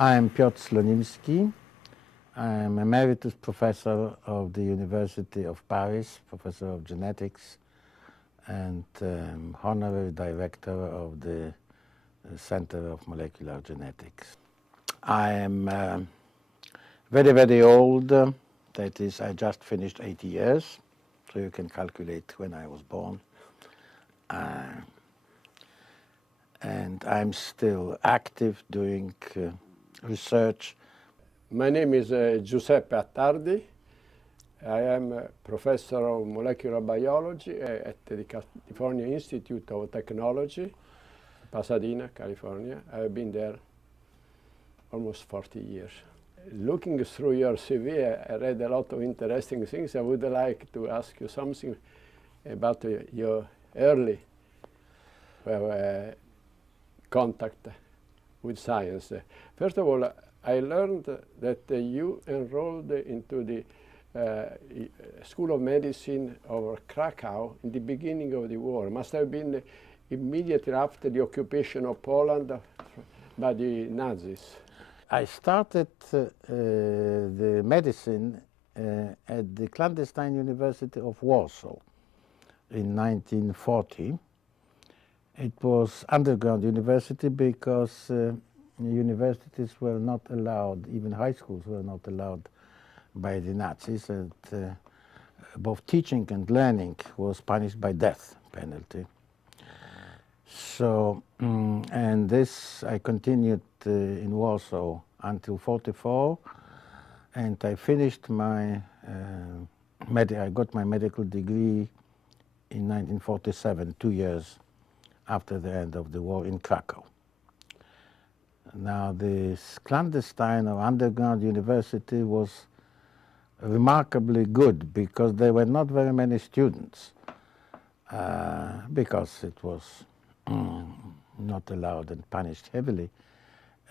I am Piotr Slonimski. I am emeritus professor of the University of Paris, professor of genetics, and honorary director of the Center of Molecular Genetics. I am very, very old. That is, I just finished 80 years, so you can calculate when I was born. And I'm still active doing research. My name is Giuseppe Attardi. I am a professor of molecular biology at the California Institute of Technology, Pasadena, California. I've been there almost 40 years. Looking through your CV, I read a lot of interesting things. I would like to ask you something about your early contact with science. First of all, I learned that you enrolled into the School of Medicine of Krakow in the beginning of the war. It must have been immediately after the occupation of Poland by the Nazis. I started the medicine at the Clandestine University of Warsaw in 1940. It was underground university because universities were not allowed, even high schools were not allowed by the Nazis, and both teaching and learning was punished by death penalty. So, and this I continued in Warsaw until 44, and I finished my, I got my medical degree in 1947, 2 years after the end of the war in Krakow. Now, this clandestine or underground university was remarkably good because there were not very many students, because it was not allowed and punished heavily.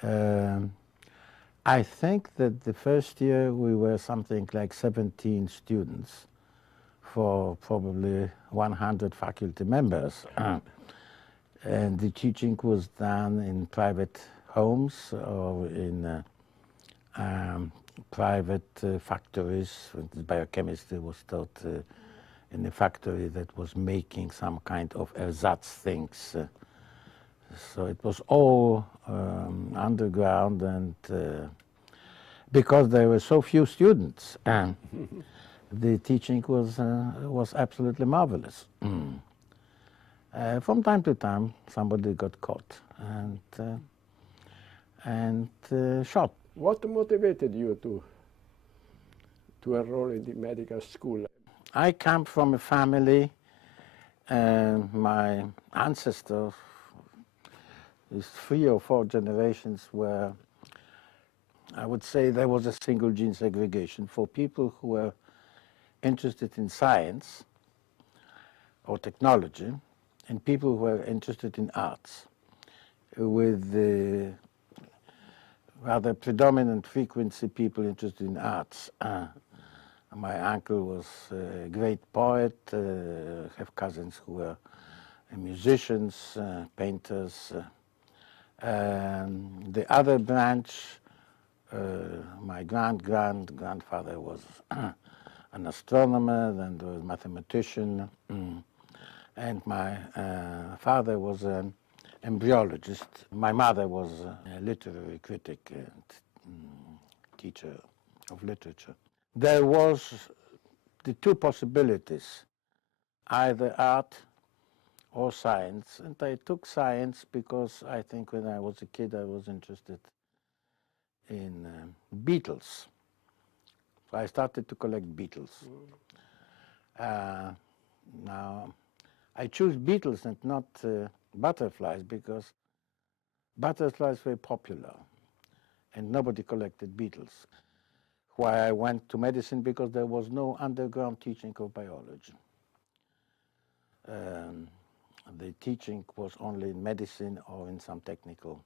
I think that the first year we were something like 17 students for probably 100 faculty members. And the teaching was done in private homes or in private factories. Biochemistry was taught in a factory that was making some kind of ersatz things. So it was all underground, and because there were so few students, the teaching was absolutely marvelous. From time to time, somebody got caught and shot. What motivated you to enroll in the medical school? I come from a family, my ancestors, these 3 or 4 generations were, I would say there was a single gene segregation for people who were interested in science or technology, and people who were interested in arts, with the rather predominant frequency people interested in arts. My uncle was a great poet, have cousins who were musicians, painters. The other branch, my grandfather was an astronomer, then there was a mathematician, and my father was an embryologist. My mother was a literary critic and teacher of literature. There was the 2 possibilities, either art or science, and I took science because I think when I was a kid I was interested in beetles. So I started to collect beetles. Now, I choose beetles and not butterflies because butterflies were popular and nobody collected beetles. Why I went to medicine, because there was no underground teaching of biology. The teaching was only in medicine or in some technical,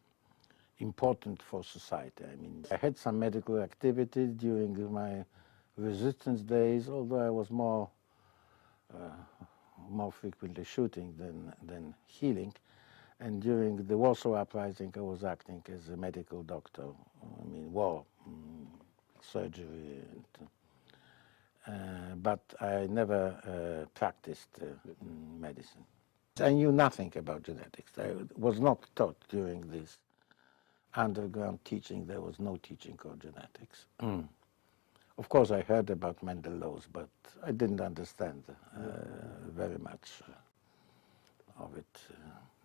important for society. I mean, I had some medical activity during my resistance days, although I was more frequently shooting than healing. And during the Warsaw Uprising, I was acting as a medical doctor. I mean, war, surgery, but I never practiced medicine. I knew nothing about genetics. I was not taught during this underground teaching. There was no teaching of genetics. Of course, I heard about Mendel laws, but I didn't understand very much of it.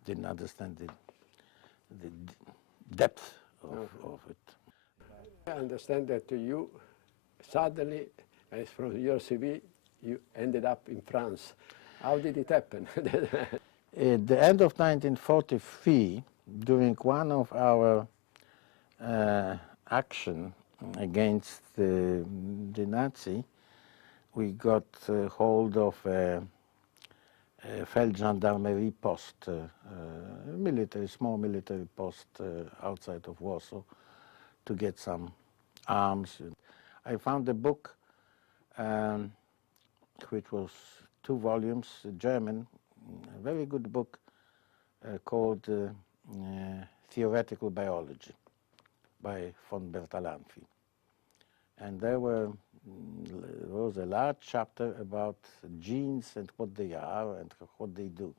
Didn't understand the depth of it. I understand that you suddenly, as from your CV, you ended up in France. How did it happen? At the end of 1943, during one of our action against the Nazi, we got hold of a Feldgendarmerie post, small military post outside of Warsaw, to get some arms. I found a book which was 2 volumes, German, a very good book called Theoretical Biology by von Bertalanffy. And there was a large chapter about genes and what they are and what they do.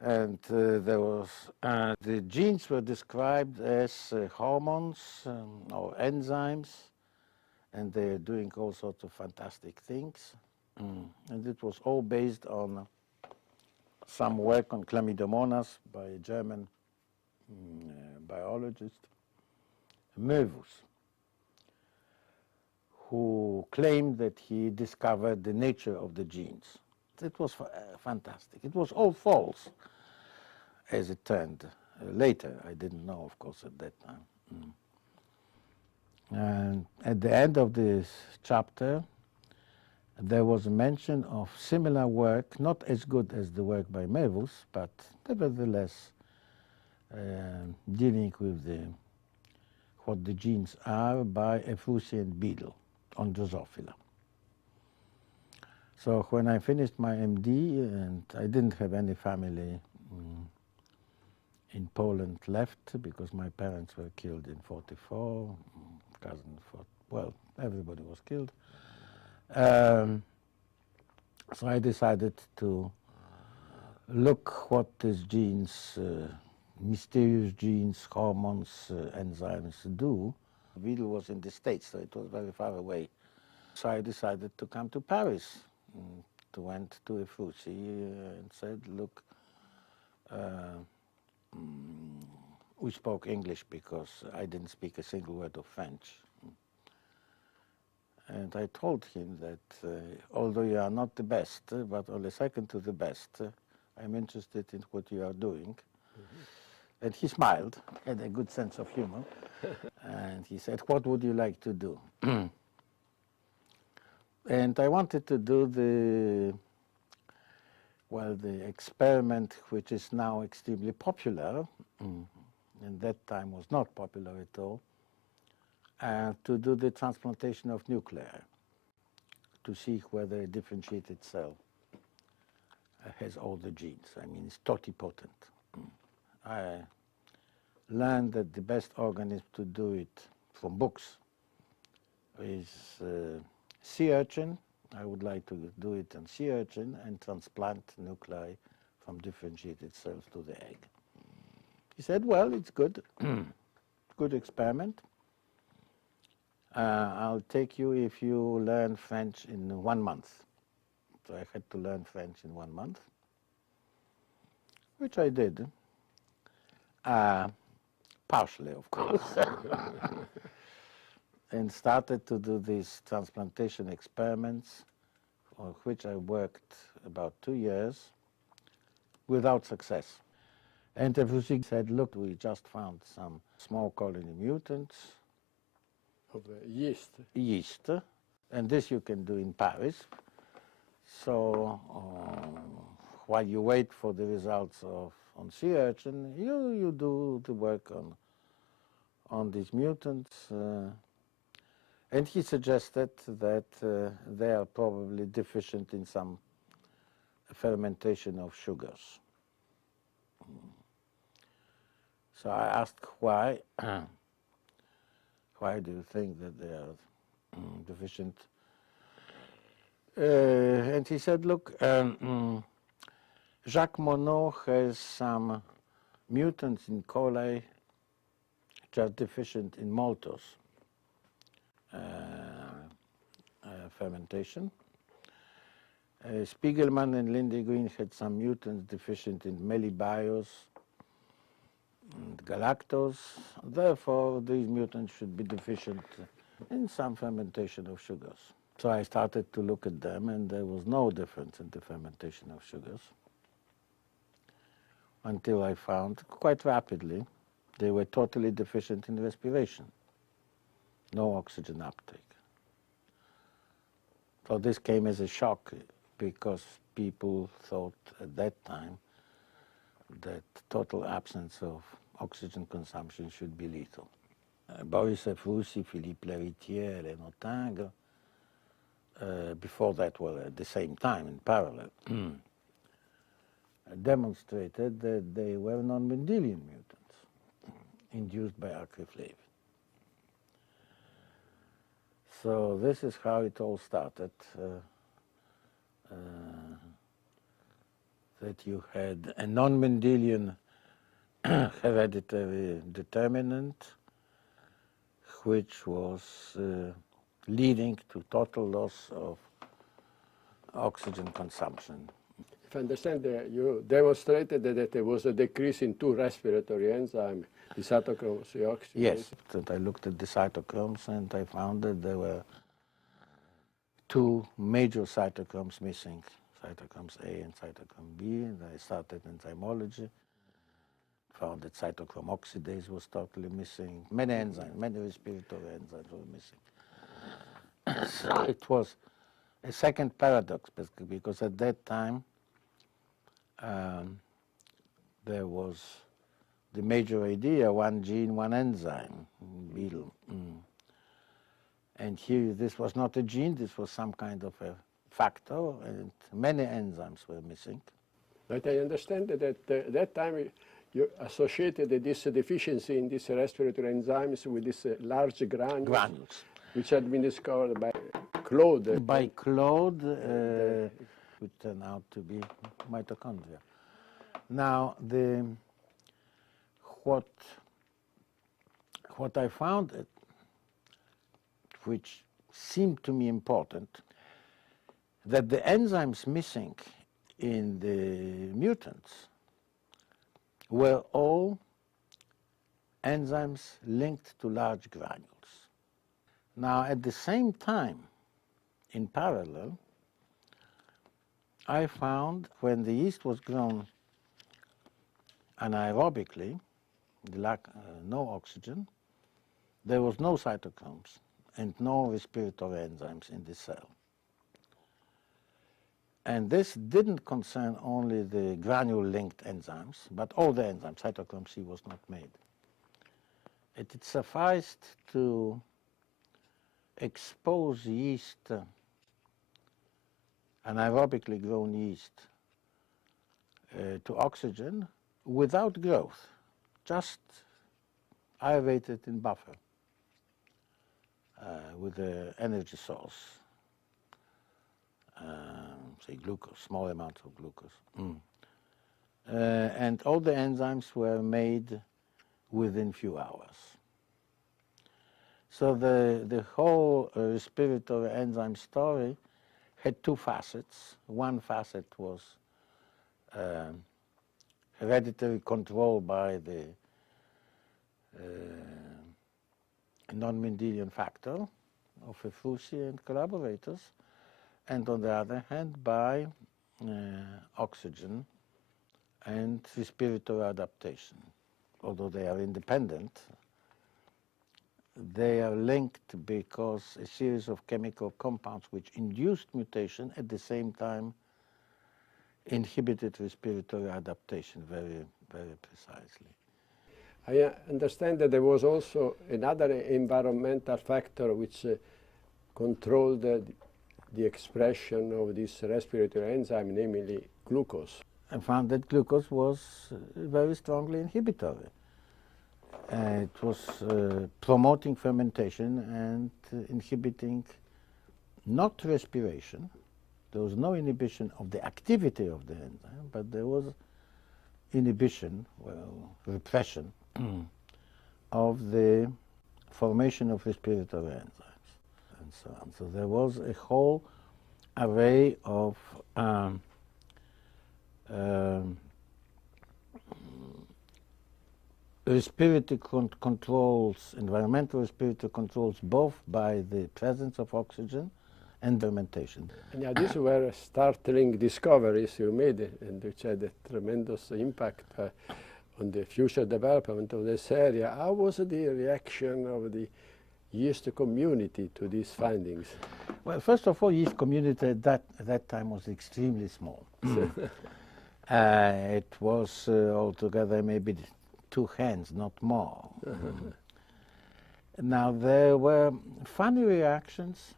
And there was the genes were described as hormones or enzymes, and they're doing all sorts of fantastic things. And it was all based on some work on Chlamydomonas by a German biologist, Möwus, who claimed that he discovered the nature of the genes. It was fantastic. It was all false, as it turned later. I didn't know, of course, at that time. And at the end of this chapter, there was a mention of similar work, not as good as the work by Möwus, but nevertheless dealing with what the genes are by a Fuchsian beetle on Drosophila. So when I finished my MD, and I didn't have any family in Poland left because my parents were killed in 44, cousin, well, everybody was killed. So I decided to look what these genes, mysterious genes, hormones, enzymes do. Beetle was in the States, so it was very far away. So I decided to come to Paris. Went to a Fuchsi and said, look, we spoke English because I didn't speak a single word of French. And I told him that although you are not the best, but only second to the best, I'm interested in what you are doing. And he smiled, had a good sense of humor. And he said, what would you like to do? And I wanted to do the experiment which is now extremely popular, and that time was not popular at all, to do the transplantation of nuclei, to see whether a differentiated cell has all the genes. I mean, it's totipotent. I learned that the best organism to do it from books is sea urchin. I would like to do it on sea urchin and transplant nuclei from differentiated cells to the egg. He said, well, it's good, good experiment. I'll take you if you learn French in 1 month. So I had to learn French in 1 month, which I did, partially, of course. And started to do these transplantation experiments, for which I worked about 2 years without success. And the Fuchsi said, look, we just found some small colony mutants of yeast. Yeast, and this you can do in Paris. So while you wait for the results on sea urchin, you do the work on these mutants. And he suggested that they are probably deficient in some fermentation of sugars. So I asked why. Why do you think that they are deficient? And he said, look, Jacques Monod has some mutants in coli which are deficient in maltose fermentation. Spiegelman and Lindegreen had some mutants deficient in mellibiose and galactose. Therefore, these mutants should be deficient in some fermentation of sugars. So I started to look at them, and there was no difference in the fermentation of sugars until I found quite rapidly they were totally deficient in respiration, no oxygen uptake. So this came as a shock because people thought at that time that total absence of oxygen consumption should be lethal. Boris Roussy, Philippe Lheritier, Renaud Tingres, before that, well, at the same time, in parallel, demonstrated that they were non-Mendelian mutants induced by acreflavin. So this is how it all started, that you had a non-Mendelian hereditary determinant which was leading to total loss of oxygen consumption. If I understand, you demonstrated that there was a decrease in two respiratory enzymes, the cytochromes, the oxygenase. Yes, and I looked at the cytochromes and I found that there were two major cytochromes missing, cytochromes A and cytochrome B, and I started enzymology, found that cytochrome oxidase was totally missing, many enzymes, many respiratory enzymes were missing. So it was a second paradox, because at that time there was the major idea, one gene, one enzyme, beetle. And here this was not a gene, this was some kind of a factor, and many enzymes were missing. But I understand that at that time you associated this deficiency in these respiratory enzymes with these large granules, which had been discovered by Claude. By Claude, which turned out to be mitochondria. Now, what I found, which seemed to me important, that the enzymes missing in the mutants were all enzymes linked to large granules. Now, at the same time, in parallel, I found when the yeast was grown anaerobically, no oxygen, there was no cytochromes and no respiratory enzymes in the cell. And this didn't concern only the granule-linked enzymes, but all the enzymes. Cytochrome C was not made. It sufficed to expose yeast, anaerobically grown yeast, to oxygen without growth, just aerated in buffer with an energy source, say glucose, small amounts of glucose. And all the enzymes were made within few hours. So the whole respiratory enzyme story had two facets. One facet was hereditary control by the non-Mendelian factor of Roussy and collaborators, and on the other hand by oxygen and respiratory adaptation. Although they are independent, they are linked because a series of chemical compounds which induced mutation at the same time inhibited respiratory adaptation very, very precisely. I understand that there was also another environmental factor which controlled the expression of this respiratory enzyme, namely glucose. I found that glucose was very strongly inhibitory. It was promoting fermentation and inhibiting not respiration. There was no inhibition of the activity of the enzyme, but there was inhibition, well, repression of the formation of respiratory enzymes and so on. So there was a whole array of respiratory controls, environmental respiratory controls, both by the presence of oxygen and fermentation. And yeah, these were startling discoveries you made, and which had a tremendous impact on the future development of this area. How was the reaction of the yeast community to these findings? Well, first of all, yeast community at that time was extremely small. It was altogether maybe 2 hands, not more. Now, there were funny reactions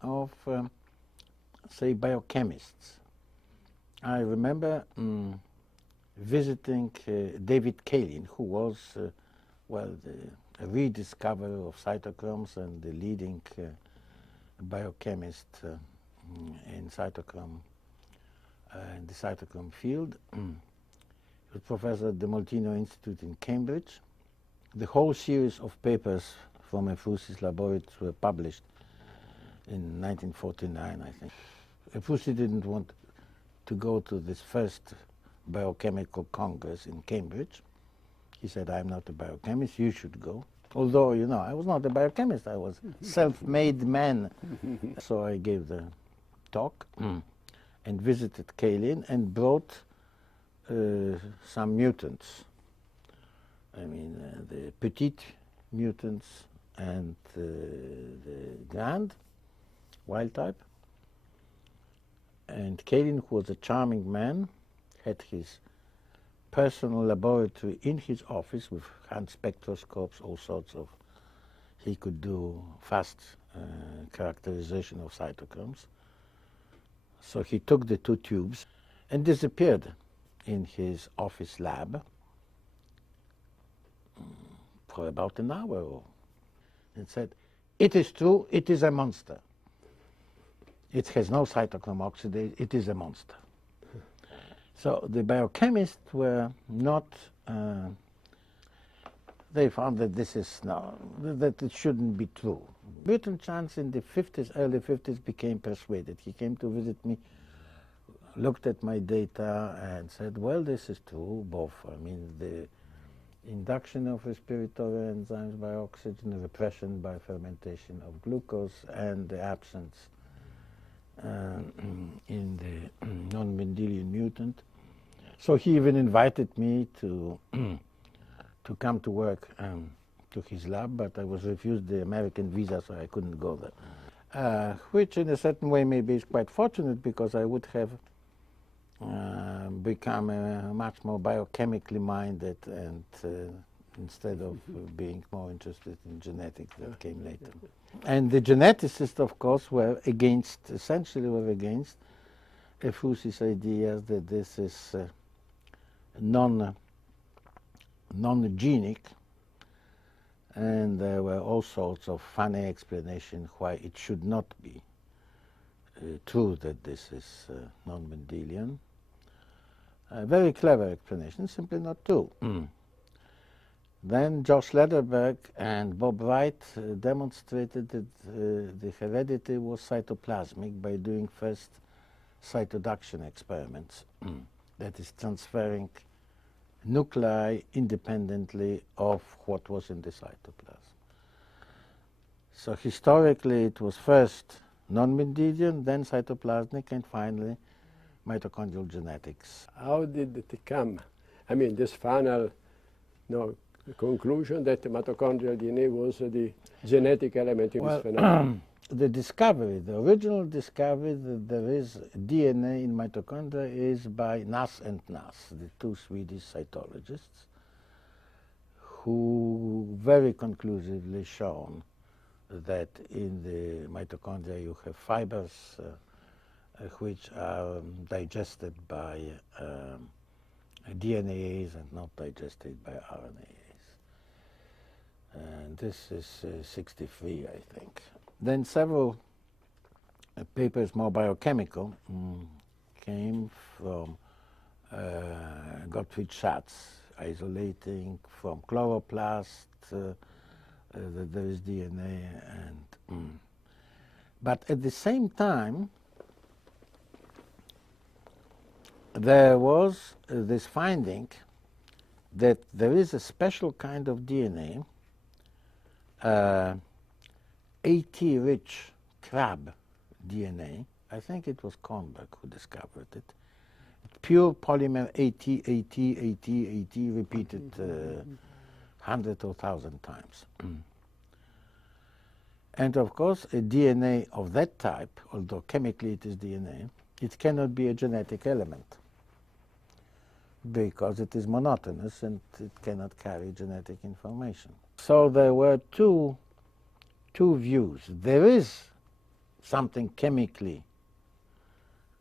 of, say, biochemists. I remember visiting David Kalin, who was, well, the rediscoverer of cytochromes and the leading biochemist in cytochrome, in the cytochrome field. He was professor at the Molteno Institute in Cambridge. The whole series of papers from Efusi's laboratory were published in 1949, I think. Efusi didn't want to go to this first biochemical congress in Cambridge. He said, I'm not a biochemist, you should go. Although, you know, I was not a biochemist, I was self-made man. So I gave the talk and visited Kalin and brought some mutants. I mean, the petite mutants and the grand, wild type. And Kalin, who was a charming man, had his personal laboratory in his office with hand spectroscopes, all sorts of, he could do fast characterization of cytochromes. So he took the 2 tubes and disappeared in his office lab for about an hour and said, it is true, it is a monster. It has no cytochrome oxidase, it is a monster. So the biochemists were not, they found that this is that it shouldn't be true. Bertrand Chance in the 50s, early 50s became persuaded. He came to visit me, looked at my data and said, well, this is true, both. I mean, the induction of respiratory enzymes by oxygen, repression by fermentation of glucose, and the absence in the non-Mendelian mutant. So he even invited me to come to work to his lab, but I was refused the American visa, so I couldn't go there. Which in a certain way maybe is quite fortunate, because I would have become much more biochemically minded, and instead of being more interested in genetics that came later. And the geneticists, of course, were against, essentially were against Efusi's ideas that this is non-genic, and there were all sorts of funny explanations why it should not be true that this is non-Mendelian. Very clever explanation, simply not true. Then Josh Lederberg and Bob Wright demonstrated that the heredity was cytoplasmic by doing first cytoduction experiments, that is transferring nuclei independently of what was in the cytoplasm. So historically it was first non-Mendelian, then cytoplasmic, and finally mitochondrial genetics. How did it come? I mean, this final conclusion that the mitochondrial DNA was the genetic element in this phenomenon. The discovery, the original discovery that there is DNA in mitochondria is by Nass and Nass, the 2 Swedish cytologists, who very conclusively shown that in the mitochondria you have fibers which are digested by DNAs and not digested by RNAs. This is 63, I think. Then several papers, more biochemical, came from Gottfried Schatz, isolating from chloroplast that there is DNA. But at the same time, there was this finding that there is a special kind of DNA, AT-rich crab DNA. I think it was Kornberg who discovered it. Pure polymer AT repeated 100 or 1,000 times. And of course, a DNA of that type, although chemically it is DNA, it cannot be a genetic element because it is monotonous and it cannot carry genetic information. So there were two views. There is something chemically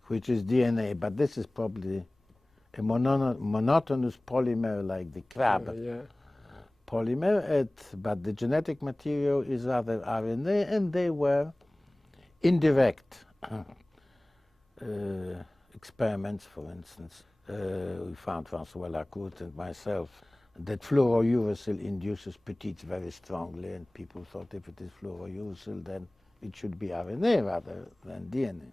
which is DNA, but this is probably a monotonous polymer like the crab polymer, but the genetic material is rather RNA, and they were indirect experiments. For instance, we found, François Lacourt and myself, that fluorouracil induces petites very strongly, and people thought if it is fluorouracil, then it should be RNA rather than DNA.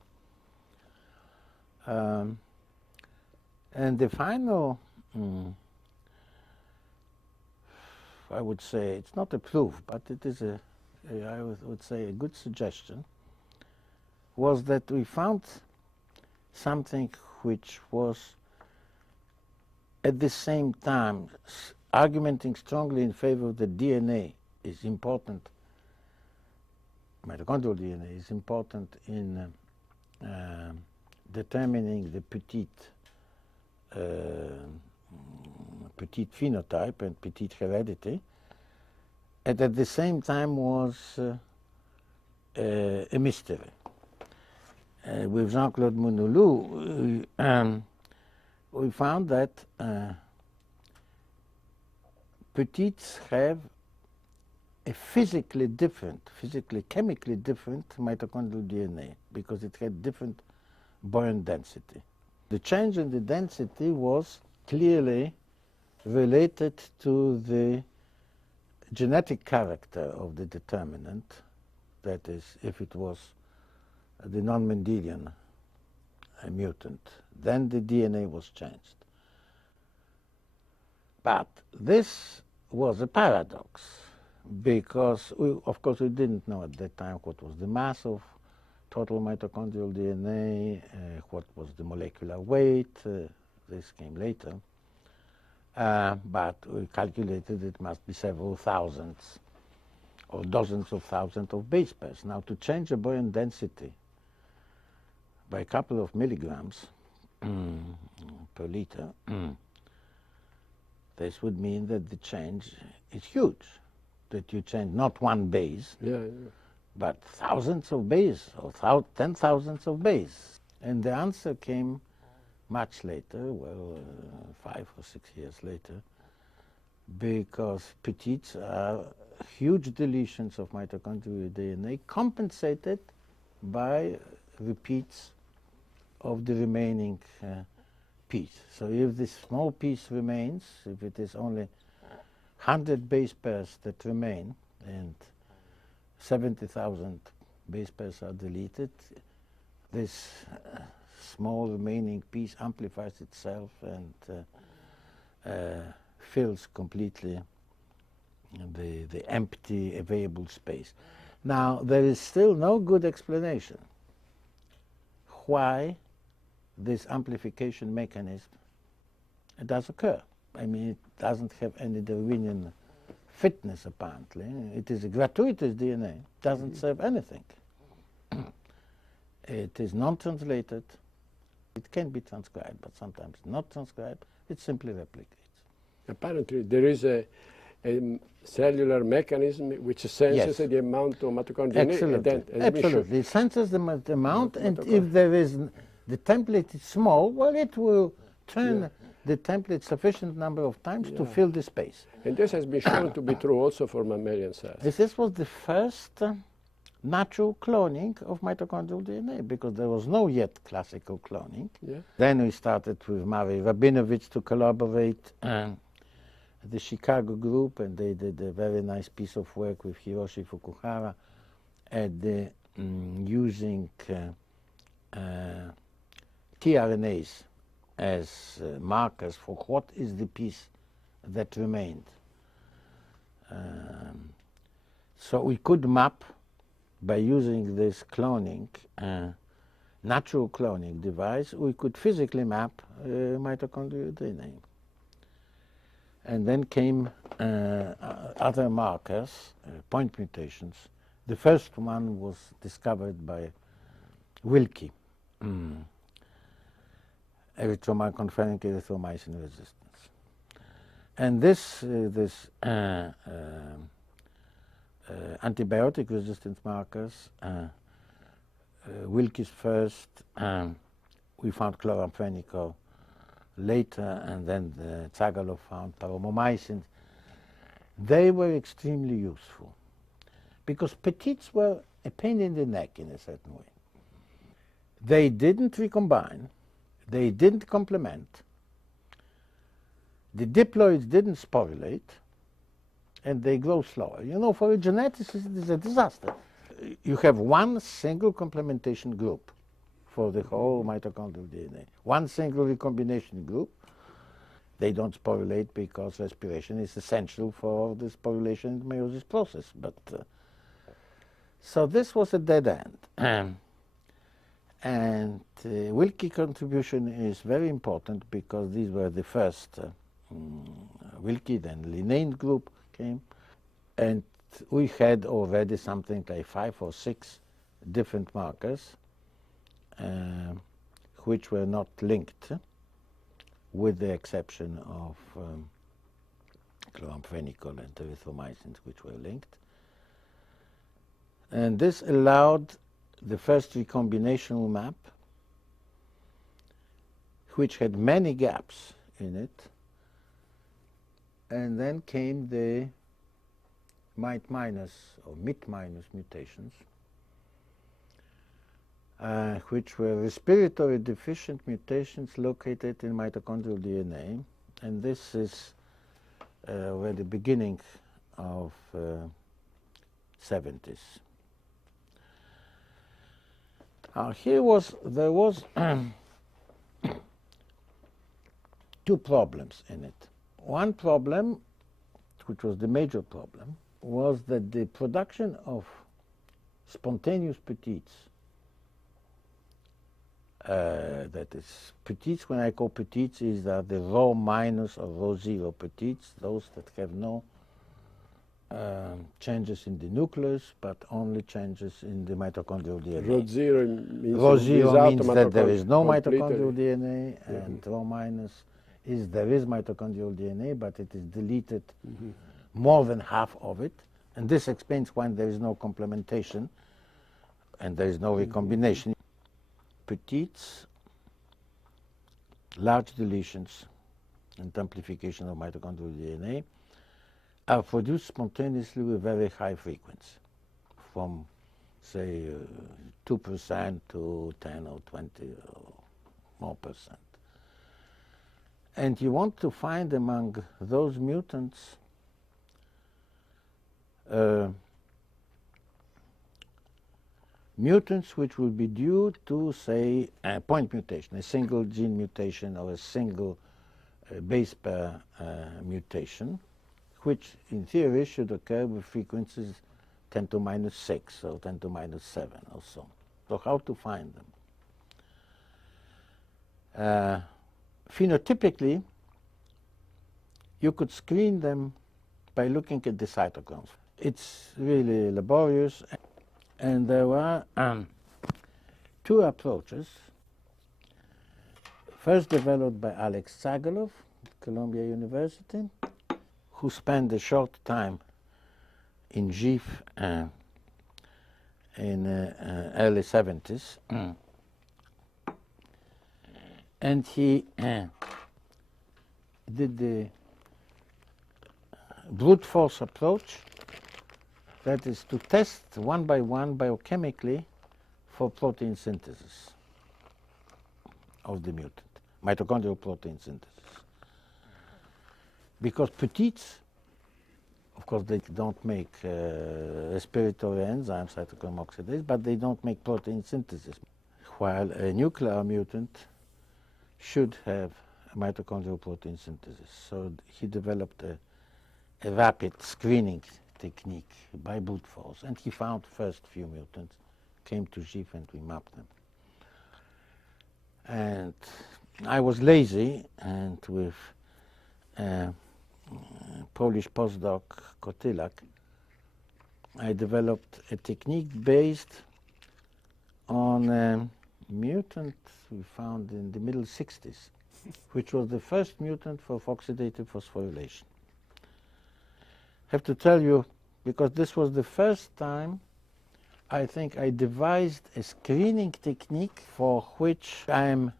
And the final, I would say, it's not a proof, but it is I would say a good suggestion, was that we found something which was at the same time argumenting strongly in favor of the DNA is important, mitochondrial DNA is important in determining the petite phenotype and petite heredity, and at the same time was a mystery. With Jean-Claude Mounoulou, we found that petites have a physically, chemically different mitochondrial DNA because it had different buoyant density. The change in the density was clearly related to the genetic character of the determinant, that is, if it was the non-Mendelian mutant, then the DNA was changed. But this was a paradox because, of course, we didn't know at that time what was the mass of total mitochondrial DNA, what was the molecular weight. This came later. But we calculated it must be several thousands or dozens of thousands of base pairs. Now, to change the buoyant density by a couple of milligrams per liter, this would mean that the change is huge, that you change not one base, but thousands of bases or 10,000s of bases. And the answer came much later, well, 5 or 6 years later, because petites are huge deletions of mitochondrial DNA compensated by repeats of the remaining piece. So if this small piece remains, if it is only 100 base pairs that remain and 70,000 base pairs are deleted, this small remaining piece amplifies itself and fills completely the empty available space. Now, there is still no good explanation why this amplification mechanism does occur. I mean, it doesn't have any Darwinian fitness, apparently. It is a gratuitous DNA, doesn't serve anything. It is non-translated. It can be transcribed, but sometimes not transcribed. It simply replicates. Apparently, there is a cellular mechanism which senses the amount of mitochondrial DNA. Absolutely. It senses the amount, and if there is the template is small, well, it will turn the template sufficient number of times to fill the space. And this has been shown to be true also for mammalian cells. This was the first natural cloning of mitochondrial DNA, because there was no yet classical cloning. Yeah. Then we started with Mari Rabinovich to collaborate, the Chicago group, and they did a very nice piece of work with Hiroshi Fukuhara at the using tRNAs as markers for what is the piece that remained. So we could map, by using this cloning, natural cloning device, we could physically map mitochondrial DNA. And then came other markers, point mutations. The first one was discovered by Wilkie, erythromycin erythromycin resistance. And this antibiotic resistance markers, Wilkie's first, we found chloramphenicol later, and then the Zagalov found paromomycin. They were extremely useful because petites were a pain in the neck in a certain way. They didn't recombine, they didn't complement, the diploids didn't sporulate, and they grow slower. You know, for a geneticist, it is a disaster. You have one single complementation group for the whole mitochondrial DNA, one single recombination group. They don't sporulate because respiration is essential for the sporulation and meiosis process. But so this was a dead end. And Wilkie contribution is very important because these were the first Wilkie, then Linane group came, and we had already something like 5 or 6 different markers which were not linked, with the exception of chloramphenicol and erythromycins, which were linked. And this allowed the first recombinational map, which had many gaps in it. And then came the MIT- or MIT- mutations, which were respiratory deficient mutations located in mitochondrial DNA. And this is where the beginning of 70s. There was 2 problems in it. One problem, which was the major problem, was that the production of spontaneous petites, that is, petites, when I call petites, is that the rho minus or rho 0 petites, those that have no changes in the nucleus, but only changes in the mitochondrial DNA. Rho 0 means, that there is no mitochondrial DNA, and rho minus is there is mitochondrial DNA, but it is deleted more than half of it. And this explains why there is no complementation and there is no recombination. Petites, large deletions and amplification of mitochondrial DNA are produced spontaneously with very high frequency, from say 2% to 10 or 20 or more percent. And you want to find among those mutants mutants which will be due to, say, a point mutation, a single gene mutation or a single base pair mutation, which in theory should occur with frequencies 10 to minus 6 or 10 to minus 7 or so. So how to find them? Phenotypically, you could screen them by looking at the cytochromes. It's really laborious, and there were 2 approaches. First developed by Alex Zagalov at Columbia University, who spent a short time in Gif in early 70s. And he did the brute force approach, that is to test one by one biochemically for protein synthesis of the mutant, mitochondrial protein synthesis. Because petites, of course, they don't make respiratory enzymes, cytochrome oxidase, but they don't make protein synthesis, while a nuclear mutant should have mitochondrial protein synthesis. So he developed a rapid screening technique by brute force, and he found first few mutants, came to Gif, and we mapped them. And I was lazy, and with Polish postdoc Kotylak, I developed a technique based on a mutant we found in the middle 60s, which was the first mutant for oxidative phosphorylation. I have to tell you, because this was the first time I think I devised a screening technique for which I'm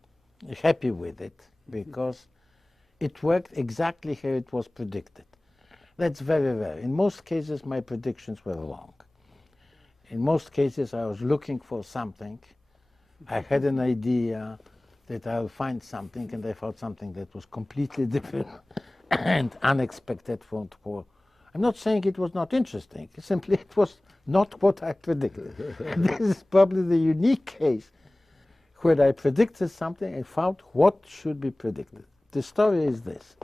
happy with it, because it worked exactly how it was predicted. That's very rare. In most cases, my predictions were wrong. In most cases, I was looking for something. I had an idea that I'll find something, and I found something that was completely different and unexpected for. I'm not saying it was not interesting. Simply, it was not what I predicted. This is probably the unique case where I predicted something and found what should be predicted. The story is this.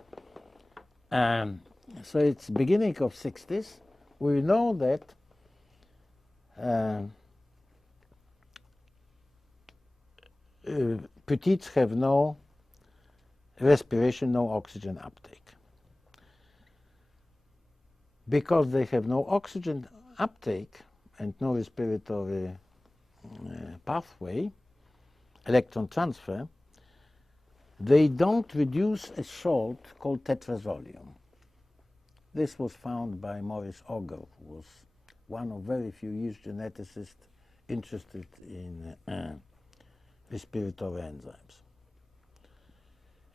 So it's beginning of 60s. We know that petites have no respiration, no oxygen uptake. Because they have no oxygen uptake and no respiratory pathway, electron transfer, they don't reduce a salt called tetrazolium. This was found by Maurice Auger, who was one of very few yeast geneticists interested in respiratory enzymes.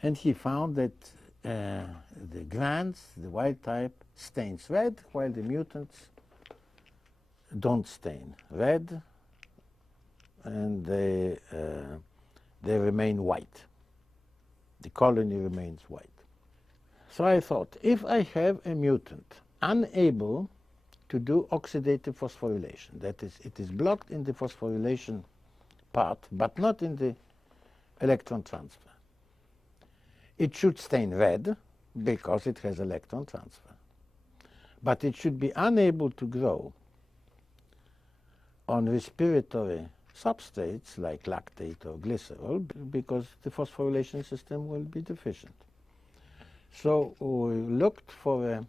And he found that the glands, the wild type, stains red, while the mutants don't stain red, and they remain white. The colony remains white. So I thought, if I have a mutant unable to do oxidative phosphorylation, that is, it is blocked in the phosphorylation part, but not in the electron transfer, it should stain red because it has electron transfer. But it should be unable to grow on respiratory substrates like lactate or glycerol because the phosphorylation system will be deficient. So we looked for a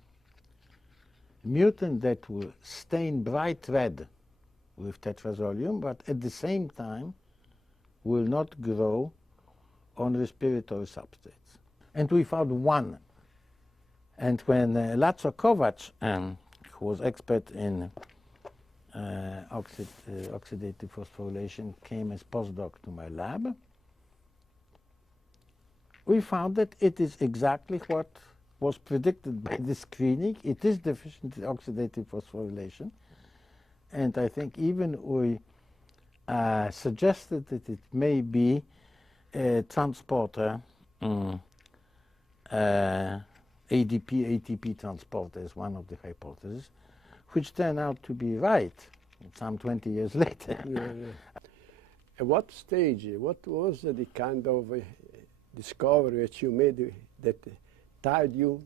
mutant that will stain bright red with tetrazolium, but at the same time will not grow on respiratory substrates. And we found one. And when László Kovács, who was expert in oxidative phosphorylation, came as postdoc to my lab, we found that it is exactly what was predicted by the screening. It is deficient in oxidative phosphorylation. And I think even we suggested that it may be a transporter, ADP, ATP transporter is one of the hypotheses, which turned out to be right some 20 years later. At what stage, what was the kind of discovery that you made that tied you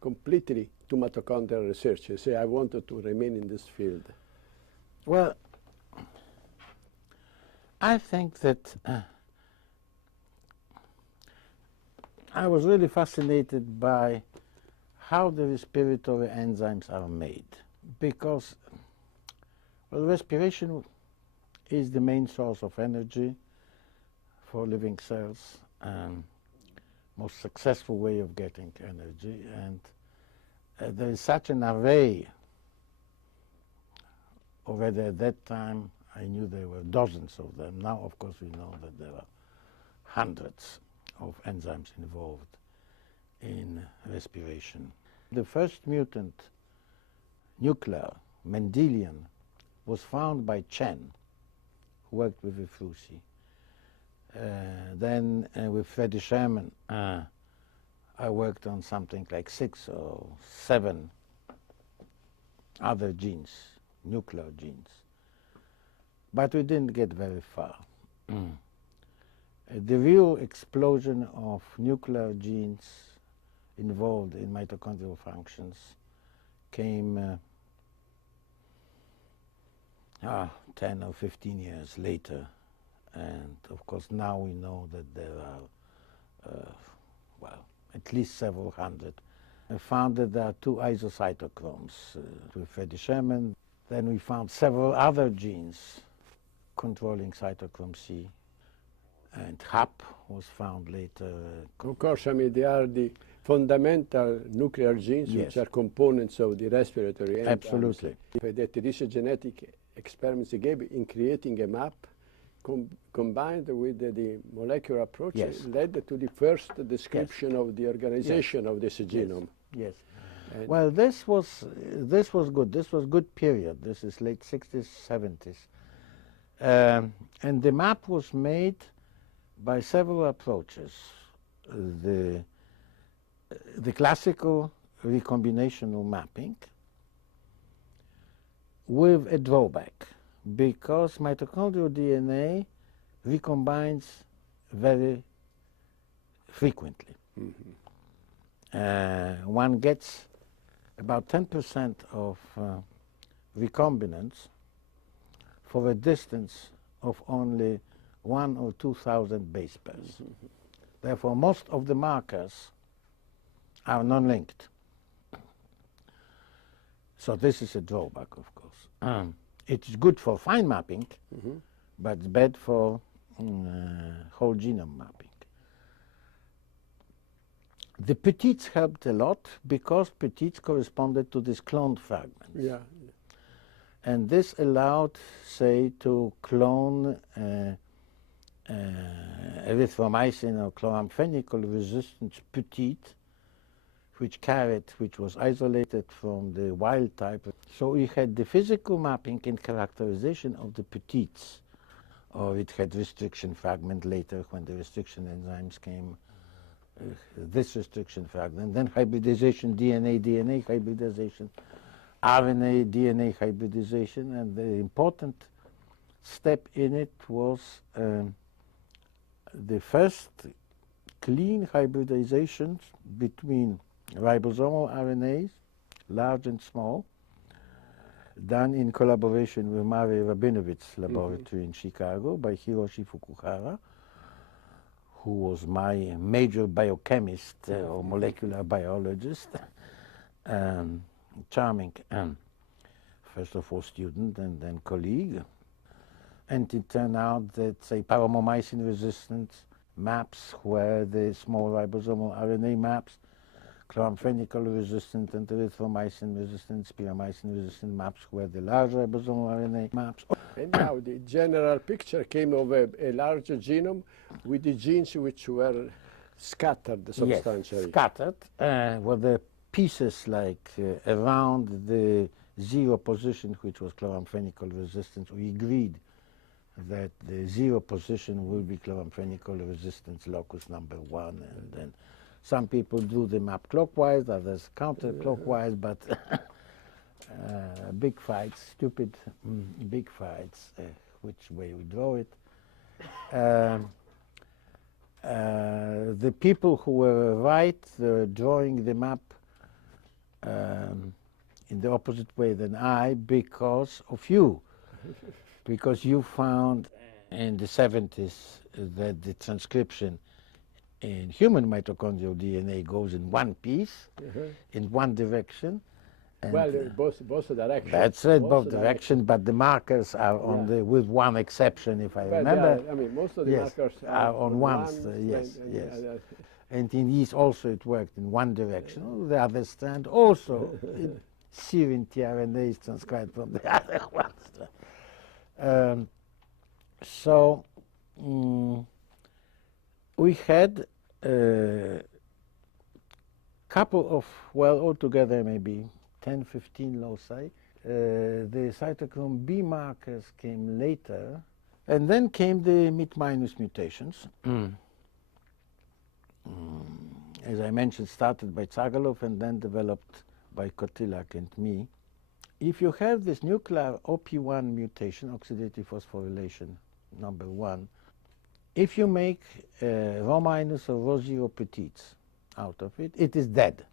completely to mitochondrial research? You say, I wanted to remain in this field. Well, I think that I was really fascinated by how the respiratory enzymes are made, because, well, respiration is the main source of energy for living cells, and most successful way of getting energy, and there is such an array. Already at that time, I knew there were dozens of them. Now, of course, we know that there are hundreds of enzymes involved in respiration. The first mutant, nuclear, Mendelian, was found by Chen, who worked with Ifrusi. Then with Freddie Sherman, I worked on something like 6 or 7 other genes, nuclear genes. But we didn't get very far. The real explosion of nuclear genes involved in mitochondrial functions came 10 or 15 years later. And of course now we know that there are, well, at least several hundred. I found that there are 2 isocytochromes with Freddie Sherman. Then we found several other genes controlling cytochrome C. And HAP was found later. Of course, I mean, they are the fundamental nuclear genes, Yes. which are components of the respiratory enzymes. Absolutely. That these genetic experiments they gave in creating a map combined with the molecular approach Yes. led to the first description of the organization of this genome. Yes. And Well, this was good. This was good period. This is late 60s, 70s. And the map was made by several approaches. The classical recombinational mapping with a drawback, because mitochondrial DNA recombines very frequently. One gets about 10% of recombinants for a distance of only 1 or 2,000 base pairs. Therefore, most of the markers are non-linked. So this is a drawback, of course. It's good for fine mapping, but bad for whole genome mapping. The petites helped a lot because petites corresponded to these cloned fragments. yeah, And this allowed, say, to clone erythromycin or chloramphenicol resistant petite, which was isolated from the wild type. So we had the physical mapping and characterization of the petites, or it had restriction fragment later when the restriction enzymes came, this restriction fragment, then hybridization, DNA hybridization, RNA, DNA hybridization, and the important step in it was the first clean hybridizations between ribosomal RNAs, large and small, done in collaboration with Mari Rabinowitz's laboratory in Chicago by Hiroshi Fukuhara, who was my major biochemist or molecular biologist, charming, first of all student and then colleague. And it turned out that, say, paromomycin resistant maps were the small ribosomal RNA maps, chloramphenicol resistant and erythromycin resistant, spiramycin resistant maps were the large ribosomal RNA maps. and now the general picture came of a larger genome with the genes which were scattered substantially. Yes, scattered, were the pieces like around the 0 position, which was chloramphenicol resistance. We agreed that the 0 position will be chloramphenicol resistance locus number 1, and then some people do the map clockwise, others counterclockwise, but big fights, stupid big fights, which way we draw it. The people who were right drawing the map in the opposite way than I, because of you. Because you found in the 70s that the transcription in human mitochondrial DNA goes in one piece, in one direction. And Well, both directions. that's right, both directions, but the markers are on the, with one exception, if I remember. I mean, most of the Yes, markers are on one, one, yes. And in yeast also it worked in one direction. The other strand also, serine tRNA is transcribed from the other one. So we had couple of, well, altogether maybe 10, 15 loci. The cytochrome B markers came later, and then came the mid-minus mutations. As I mentioned, started by Tsagalov and then developed by Kotilak and me. If you have this nuclear OP1 mutation, oxidative phosphorylation number 1, if you make Rho minus or Rho zero petites out of it, it is dead.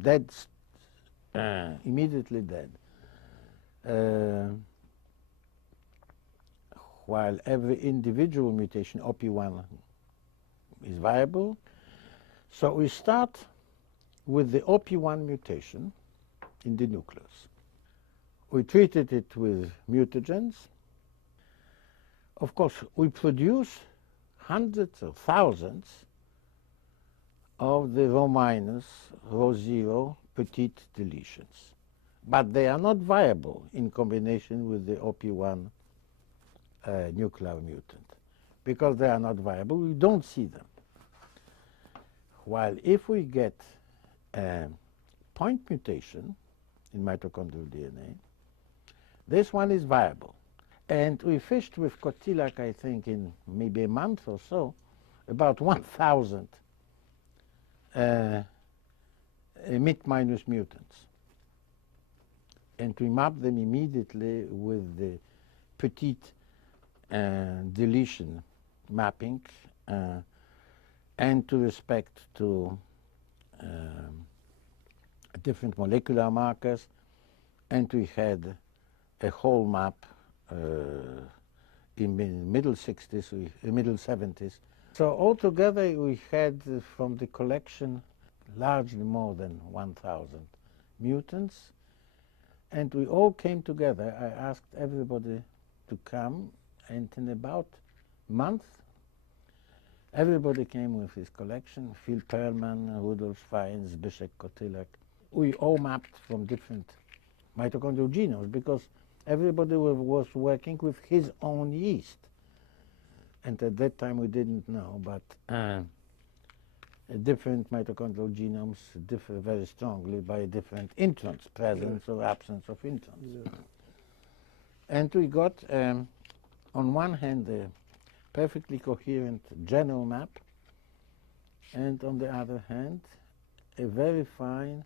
Dead, immediately dead. While every individual mutation, OP1, is viable. So we start with the OP1 mutation in the nucleus. We treated it with mutagens. Of course, we produce hundreds or thousands of the Rho minus, Rho zero petite deletions. But they are not viable in combination with the OP1 nuclear mutant. Because they are not viable, we don't see them. While if we get a point mutation in mitochondrial DNA, this one is viable. And we fished with Kotilak, I think, in maybe a month or so, about 1,000 mid-minus mutants. And we mapped them immediately with the petite deletion mapping and to respect to different molecular markers, and we had a whole map in the middle 60s, middle 70s. So altogether we had from the collection largely more than 1,000 mutants, and we all came together. I asked everybody to come, and in about a month everybody came with his collection, Phil Perlman, Rudolf Fein, Zbyszek Kotilak. We all mapped from different mitochondrial genomes because everybody was working with his own yeast. And at that time we didn't know, but different mitochondrial genomes differ very strongly by different introns, presence or absence of introns. Yeah. And we got, on one hand, a perfectly coherent general map, and on the other hand, a very fine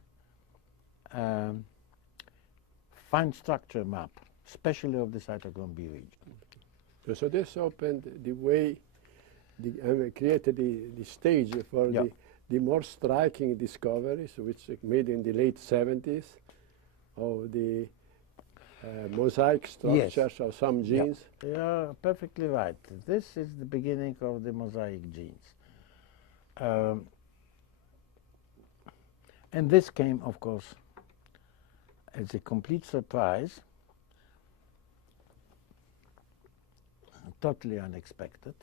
fine structure map, especially of the cytochrome B region. So this opened the way, created the stage for the more striking discoveries, which made in the late 70s, of the mosaic structures of some genes. Yeah. You're perfectly right. This is the beginning of the mosaic genes. And this came, of course, as a complete surprise, totally unexpected.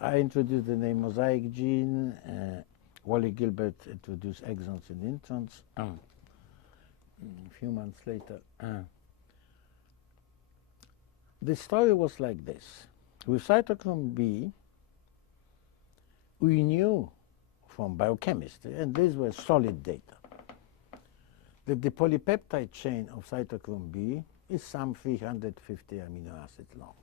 I introduced the name mosaic gene. Wally Gilbert introduced exons and introns. A few months later, the story was like this. With cytochrome B, we knew from biochemistry, and these were solid data, that the polypeptide chain of cytochrome B is some 350 amino acids long.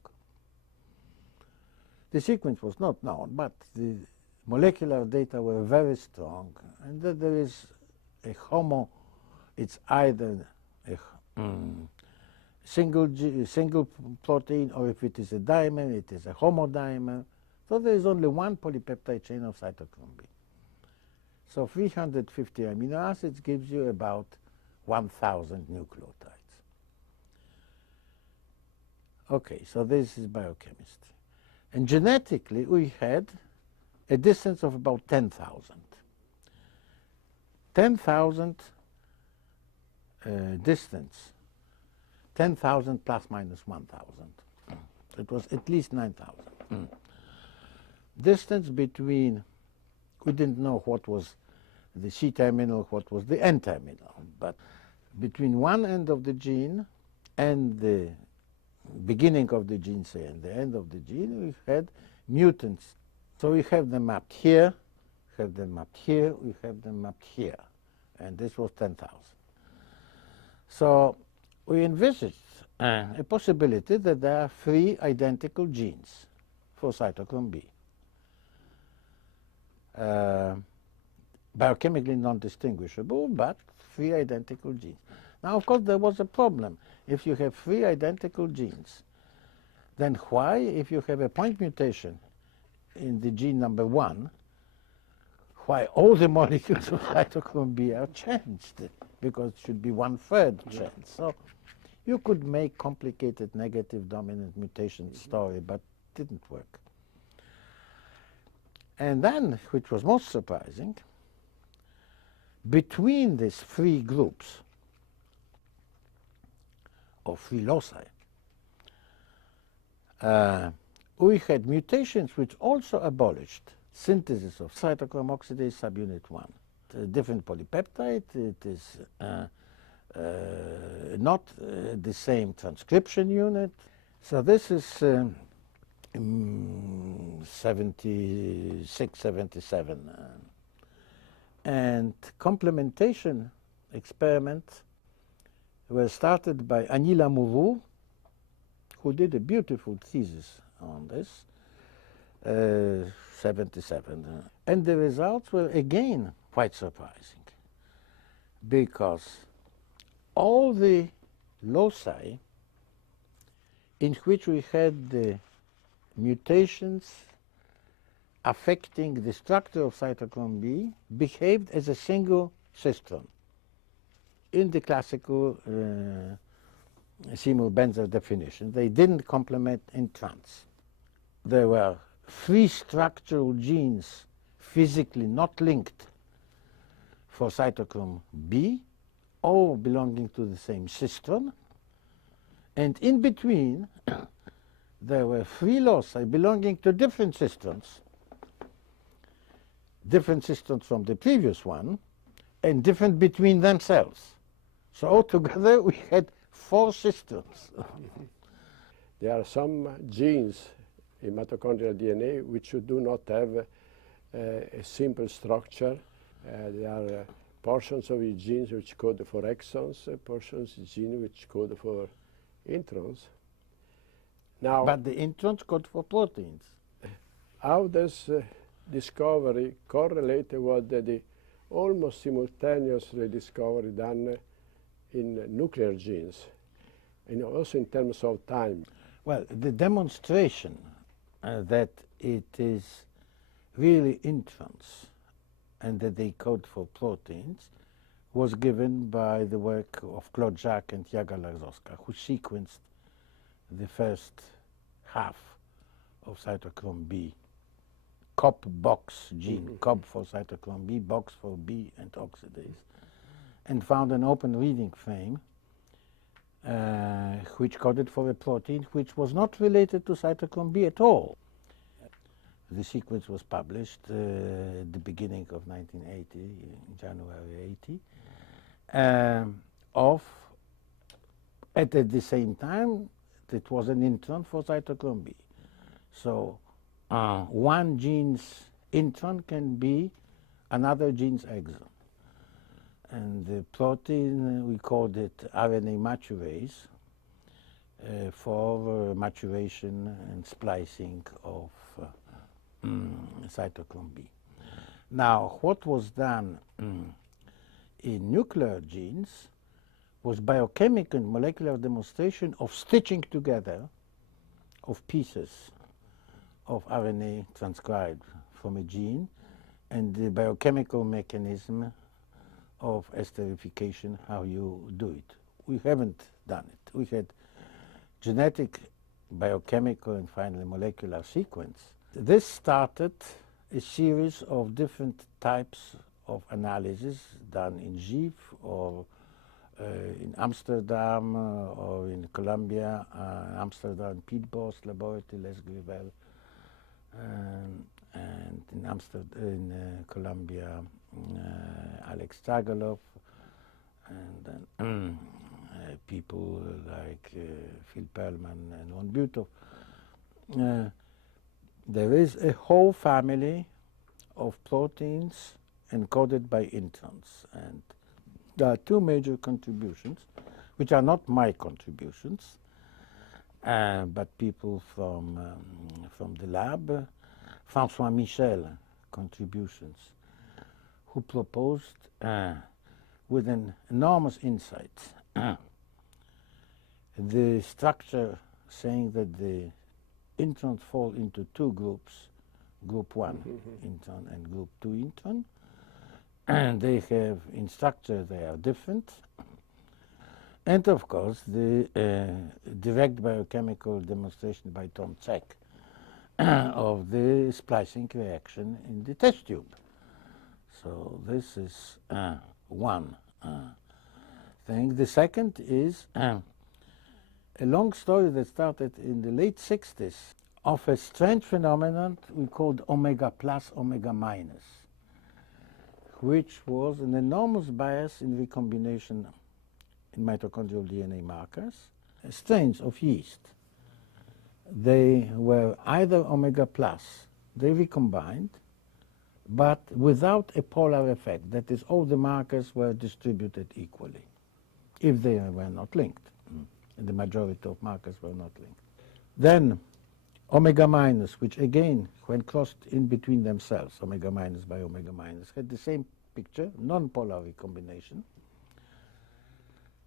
The sequence was not known, but the molecular data were very strong, and that there is a it's either a single protein, or if it is a dimer, it is a homodimer. So there is only one polypeptide chain of cytochrome B. So 350 amino acids gives you about 1,000 nucleotides. Okay, so this is biochemistry. And genetically, we had a distance of about 10,000. 10,000 distance, 10,000 plus minus 1,000. It was at least 9,000. Distance between, we didn't know what was the C-terminal, what was the N-terminal, but between one end of the gene and the beginning of the gene, say, and the end of the gene, we had mutants. So we have them mapped here, have them mapped here, we have them mapped here. And this was 10,000. So we envisaged a possibility that there are 3 identical genes for cytochrome B. Biochemically non-distinguishable, but 3 identical genes. Now, of course, there was a problem. If you have 3 identical genes, then why, if you have a point mutation in the gene number 1, why all the molecules of cytochrome B are changed? Because it should be 1/3 changed. So you could make complicated negative dominant mutation story, but it didn't work. And then, which was most surprising, between these 3 groups of 3 loci, we had mutations which also abolished synthesis of cytochrome oxidase subunit 1. A different polypeptide, it is not the same transcription unit. So this is 76, 77. And complementation experiments were started by Anila Mourou, who did a beautiful thesis on this, 77. And the results were again quite surprising, because all the loci in which we had the mutations affecting the structure of cytochrome B behaved as a single cistron in the classical Seymour-Benzer definition. They didn't complement in trans. There were 3 structural genes physically not linked for cytochrome B, all belonging to the same cistron. And in between, there were 3 loci belonging to different cistrons from the previous one, and different between themselves. So altogether, we had 4 cistrons. There are some genes in mitochondrial DNA which do not have a simple structure. There are portions of the genes which code for exons, portions of genes which code for introns. Now, But the introns code for proteins. how does discovery correlate with the almost simultaneously discovery done in nuclear genes, and also in terms of time? Well, the demonstration that it is really introns and that they code for proteins was given by the work of Claude Jacques and Jaga Larzowska, who sequenced the first half of cytochrome B. COP box gene, COP for cytochrome B, box for B and oxidase, and found an open reading frame which coded for a protein which was not related to cytochrome B at all. The sequence was published at the beginning of 1980, in January 80, at the same time, it was an intron for cytochrome B. So one gene's intron can be another gene's exon. And the protein, we called it RNA maturase for maturation and splicing of cytochrome B. Now, what was done in nuclear genes was biochemical and molecular demonstration of stitching together of pieces of RNA transcribed from a gene, and the biochemical mechanism of esterification, how you do it. We haven't done it. We had genetic, biochemical, and finally molecular sequence. This started a series of different types of analysis done in Gif or in Amsterdam or in Colombia, Amsterdam, Piet Bos laboratory, Les Grivel, and in Colombia, Alex Tagalov, and then people like Phil Perlman and Ron Butow. There is a whole family of proteins encoded by introns. And there are two major contributions, which are not my contributions, but people from the lab, François Michel contributions, who proposed with an enormous insight the structure saying that the introns fall into two groups, group 1 intron and group 2 intron, and they have, in structure, they are different. And of course, the direct biochemical demonstration by Tom Zech of the splicing reaction in the test tube. So this is one thing. The second is a long story that started in the late 60s of a strange phenomenon we called omega plus, omega minus, which was an enormous bias in recombination in mitochondrial DNA markers, strains of yeast. They were either omega plus, they recombined, but without a polar effect. That is, all the markers were distributed equally, if they were not linked. And the majority of markers were not linked. Then omega minus, which again, when crossed in between themselves, omega minus by omega minus, had the same picture, non-polar recombination.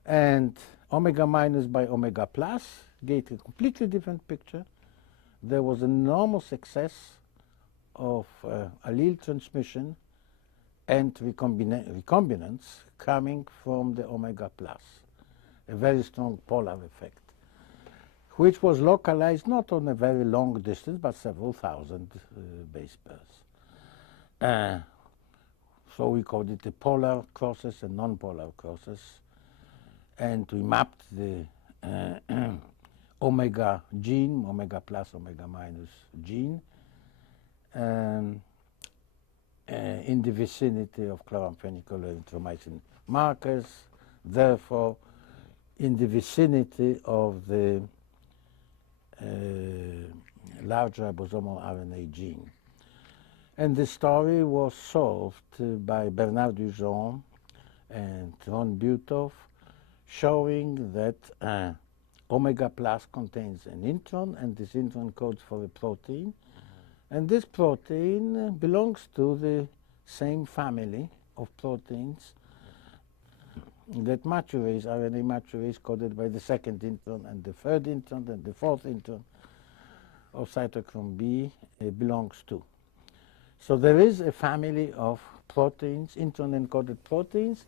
And omega minus by omega plus gave a completely different picture. There was enormous excess of allele transmission and recombinants coming from the omega plus, a very strong polar effect, which was localized not on a very long distance, but several thousand base pairs. So we called it a polar crosses and non-polar crosses, and we mapped the omega gene, omega plus, omega minus gene, in the vicinity of chloramphenicol erythromycin markers, therefore in the vicinity of the large ribosomal RNA gene. And the story was solved by Bernard Dujon and Ron Butoff, showing that omega plus contains an intron, and this intron codes for a protein. And this protein belongs to the same family of proteins that maturase, RNA maturase coded by the second intron and the third intron and the fourth intron of cytochrome B belongs to. So there is a family of proteins, intron-encoded proteins.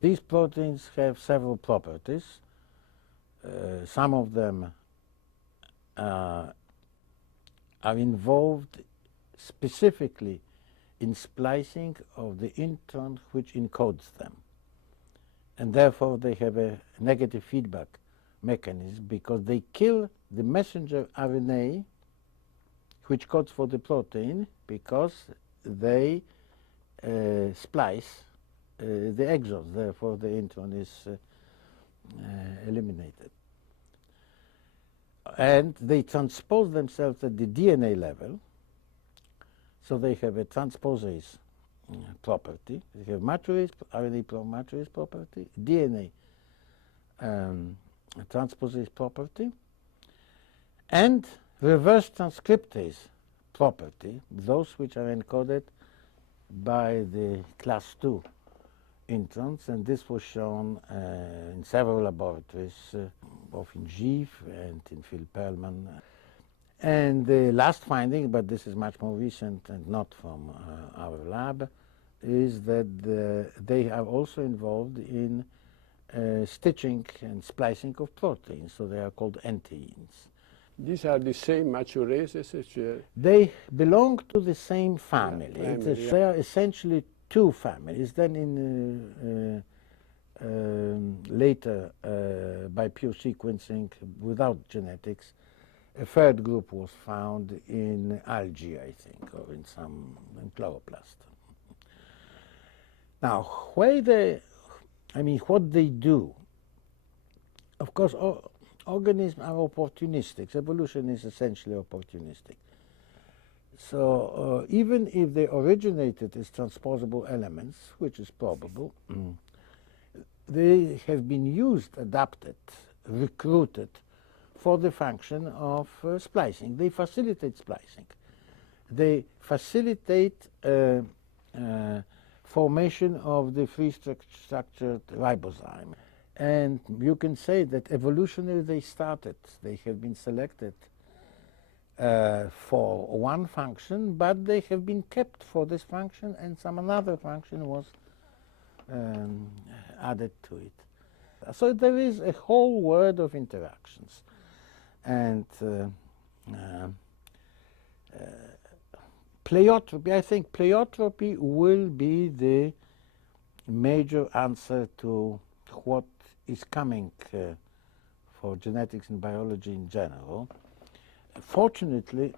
These proteins have several properties. Some of them are involved specifically in splicing of the intron which encodes them. And therefore they have a negative feedback mechanism because they kill the messenger RNA which codes for the protein because they splice the exons. Therefore the intron is eliminated. And they transpose themselves at the DNA level, so they have a transposase property. They have maturase, RNA maturase property, DNA transposase property, and reverse transcriptase property, those which are encoded by the class 2 introns, and this was shown in several laboratories, both in Gif and in Phil Perlman. And the last finding, but this is much more recent and not from our lab, is that they are also involved in stitching and splicing of proteins, so they are called antigens. These are the same maturases? They belong to the same family. They are essentially two families. Then in later, by pure sequencing without genetics, a third group was found in algae, I think, or in chloroplast. Now, what they do, of course, organisms are opportunistic. Evolution is essentially opportunistic. So even if they originated as transposable elements, which is probable, they have been used, adapted, recruited for the function of splicing. They facilitate splicing. They facilitate formation of the free structured ribosome. And you can say that evolutionarily they started. They have been selected for one function, but they have been kept for this function, and some another function was added to it. So there is a whole world of interactions. And pleiotropy, I think pleiotropy will be the major answer to what is coming for genetics and biology in general. Fortunately,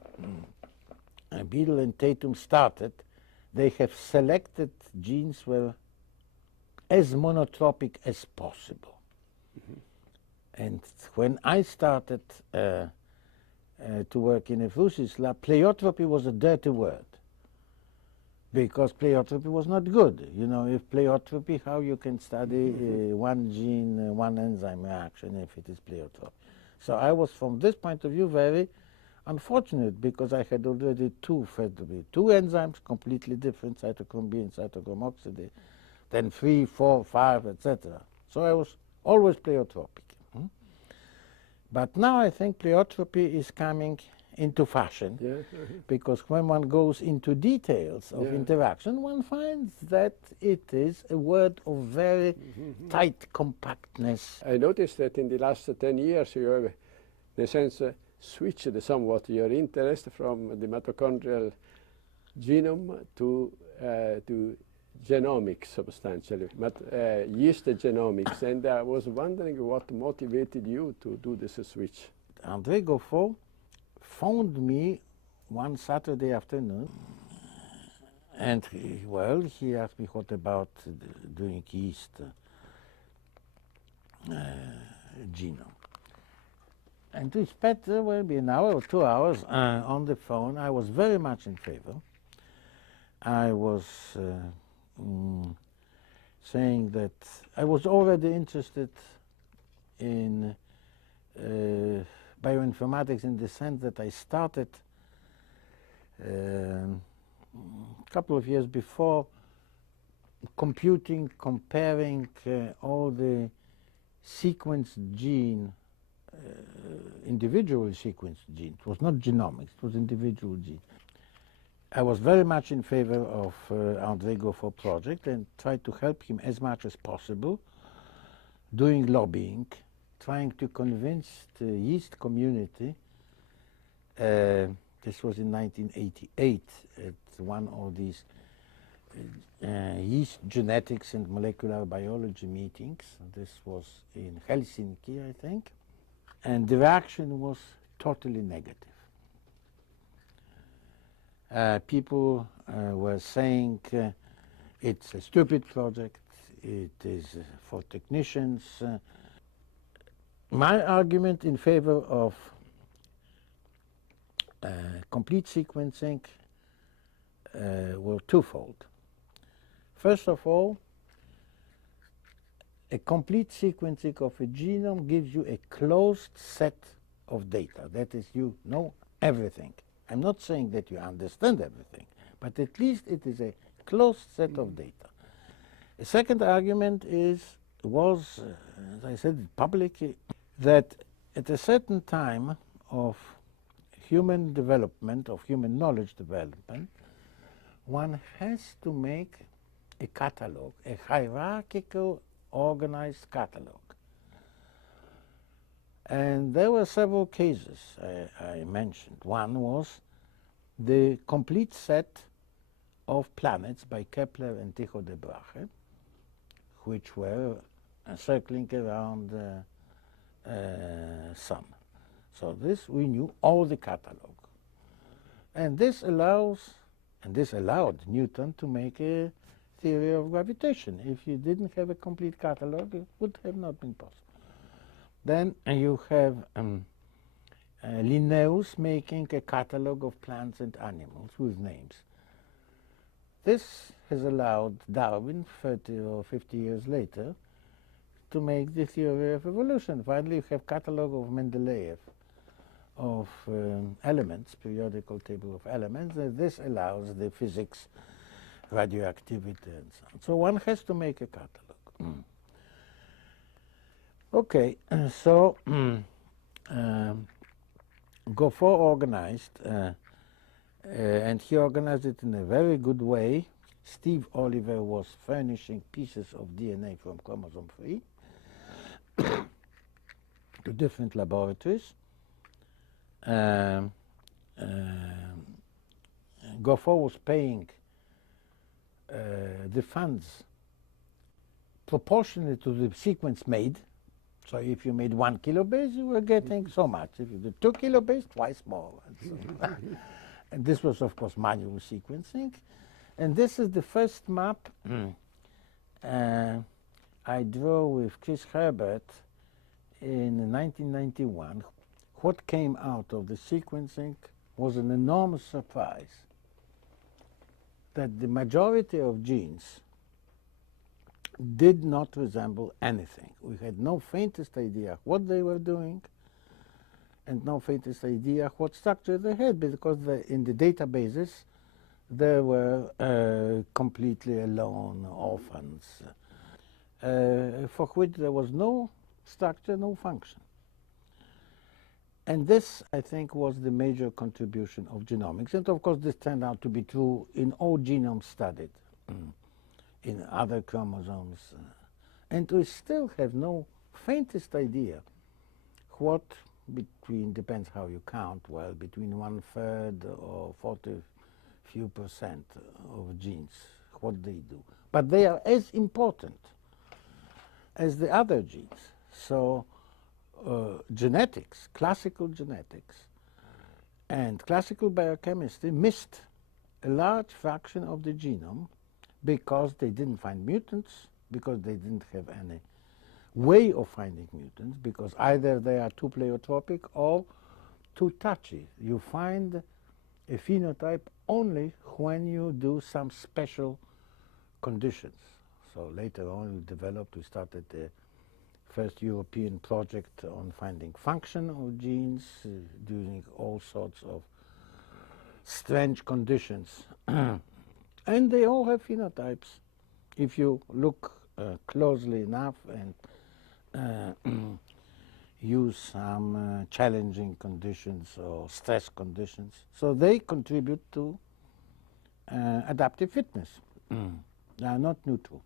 Beadle and Tatum started. They have selected genes were as monotropic as possible. And when I started to work in a Frusis lab, pleiotropy was a dirty word, because pleiotropy was not good. You know, if pleiotropy, how you can study one gene, one enzyme reaction if it is pleiotropy. So I was, from this point of view, very unfortunate, because I had already two enzymes, completely different, cytochrome B and cytochrome oxidase, then 3, 4, 5, etc. So I was always pleiotropic. But now I think pleiotrope is coming into fashion, because when one goes into details of interaction, one finds that it is a word of very tight compactness. I noticed that in the last 10 years you have, in a sense, switched somewhat your interest from the mitochondrial genome to genomics, substantially, yeast genomics. And I was wondering what motivated you to do this switch. André Gaufreau phoned me one Saturday afternoon, and he asked me what about doing yeast genome. And we spent maybe an hour or 2 hours on the phone. I was very much in favor. I was saying that I was already interested in bioinformatics, in the sense that I started a couple of years before computing, comparing all the sequenced gene, individual sequenced genes. It was not genomics, it was individual genes. I was very much in favor of André Gaufreau project and tried to help him as much as possible, doing lobbying, trying to convince the yeast community. This was in 1988 at one of these yeast genetics and molecular biology meetings. This was in Helsinki, I think. And the reaction was totally negative. People were saying it's a stupid project, it is for technicians. My argument in favor of complete sequencing were twofold. First of all, a complete sequencing of a genome gives you a closed set of data. That is, you know everything. I'm not saying that you understand everything, but at least it is a closed set of data. A second argument was, as I said publicly, that at a certain time of human development, of human knowledge development, one has to make a catalog, a hierarchical, organized catalog. And there were several cases I mentioned. One was the complete set of planets by Kepler and Tycho de Brahe, which were circling around the Sun. So this, we knew all the catalog. And this allowed Newton to make a theory of gravitation. If you didn't have a complete catalog, it would have not been possible. Then you have Linnaeus making a catalog of plants and animals with names. This has allowed Darwin, 30 or 50 years later, to make the theory of evolution. Finally, you have catalog of Mendeleev of elements, periodical table of elements, and this allows the physics, radioactivity, and so on. So one has to make a catalog. Okay, so Goffo organized, and he organized it in a very good way. Steve Oliver was furnishing pieces of DNA from chromosome 3 to different laboratories. Goffo was paying the funds proportionate to the sequence made. So if you made 1 kilobase, you were getting so much. If you did 2 kilobase, twice more. And, so and this was, of course, manual sequencing. And this is the first map I drew with Chris Herbert in 1991. What came out of the sequencing was an enormous surprise that the majority of genes did not resemble anything. We had no faintest idea what they were doing and no faintest idea what structure they had, because in the databases they were completely alone orphans, for which there was no structure, no function. And this, I think, was the major contribution of genomics. And of course, this turned out to be true in all genomes studied, in other chromosomes. And we still have no faintest idea what between, depends how you count, well, between 1/3 or 40 few percent of genes, what they do. But they are as important as the other genes. So genetics, classical genetics, and classical biochemistry missed a large fraction of the genome because they didn't find mutants, because they didn't have any way of finding mutants, because either they are too pleiotropic or too touchy. You find a phenotype only when you do some special conditions. So later on we started the first European project on finding function of genes using all sorts of strange conditions. And they all have phenotypes. If you look closely enough and use some challenging conditions or stress conditions. So they contribute to adaptive fitness. They are not neutral.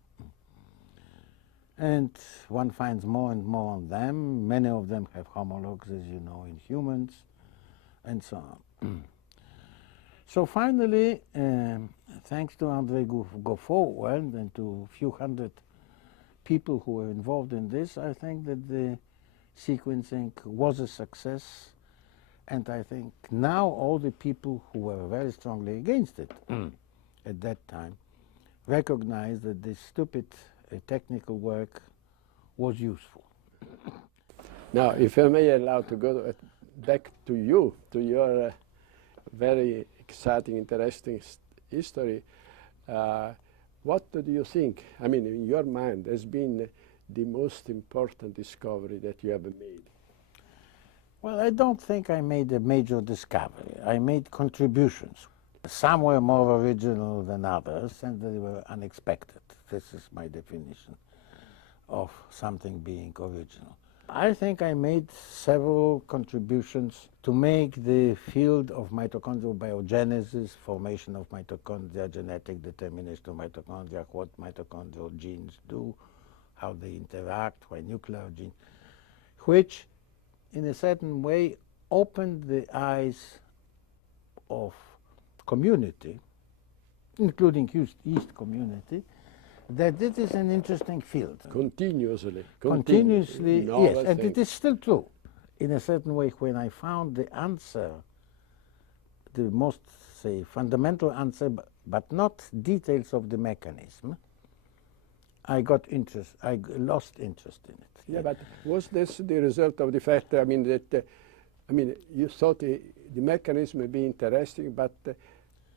And one finds more and more on them. Many of them have homologs, as you know, in humans, and so on. So finally, thanks to André Goffo and to a few hundred people who were involved in this, I think that the sequencing was a success. And I think now all the people who were very strongly against it at that time recognize that this stupid technical work was useful. Now, if I may allow to go back to you, to your very exciting, interesting history, what do you think, I mean, in your mind, has been the most important discovery that you have made? Well, I don't think I made a major discovery. I made contributions. Some were more original than others, and they were unexpected. This is my definition of something being original. I think I made several contributions to make the field of mitochondrial biogenesis, formation of mitochondria, genetic determination of mitochondria, what mitochondrial genes do, how they interact, why nuclear genes, which in a certain way opened the eyes of community, including yeast community, that this is an interesting field. Continuously, yes, and it is still true. In a certain way, when I found the answer, the most, say, fundamental answer, but not details of the mechanism, I lost interest in it. Yeah, but was this the result of the fact, I mean, that I mean, you thought the mechanism may be interesting, but